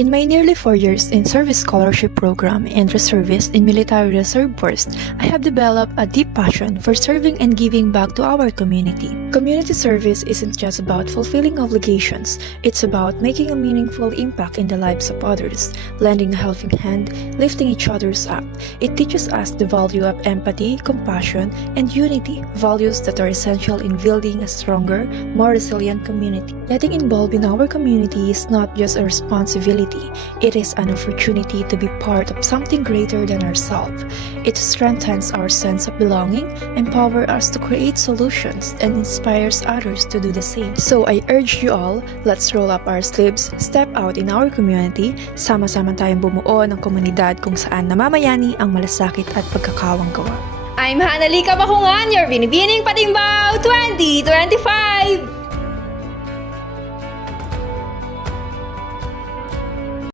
In my nearly 4 years in Service Scholarship Program and reservist in Military Reserve Force, I have developed a deep passion for serving and giving back to our community. Community service isn't just about fulfilling obligations, it's about making a meaningful impact in the lives of others, lending a helping hand, lifting each other's up. It teaches us the value of empathy, compassion, and unity, values that are essential in building a stronger, more resilient community. Getting involved in our community is not just a responsibility, it is an opportunity to be part of something greater than ourselves. It strengthens our sense of belonging, empowers us to create solutions, and inspires others to do the same. So I urge you all, let's roll up our sleeves, step out in our community, sama-sama tayong bumuo ng komunidad kung saan namamayani ang malasakit at pagkakawang gawa. I'm Hanalika Bakungan, your Binibining Patimbao 2025!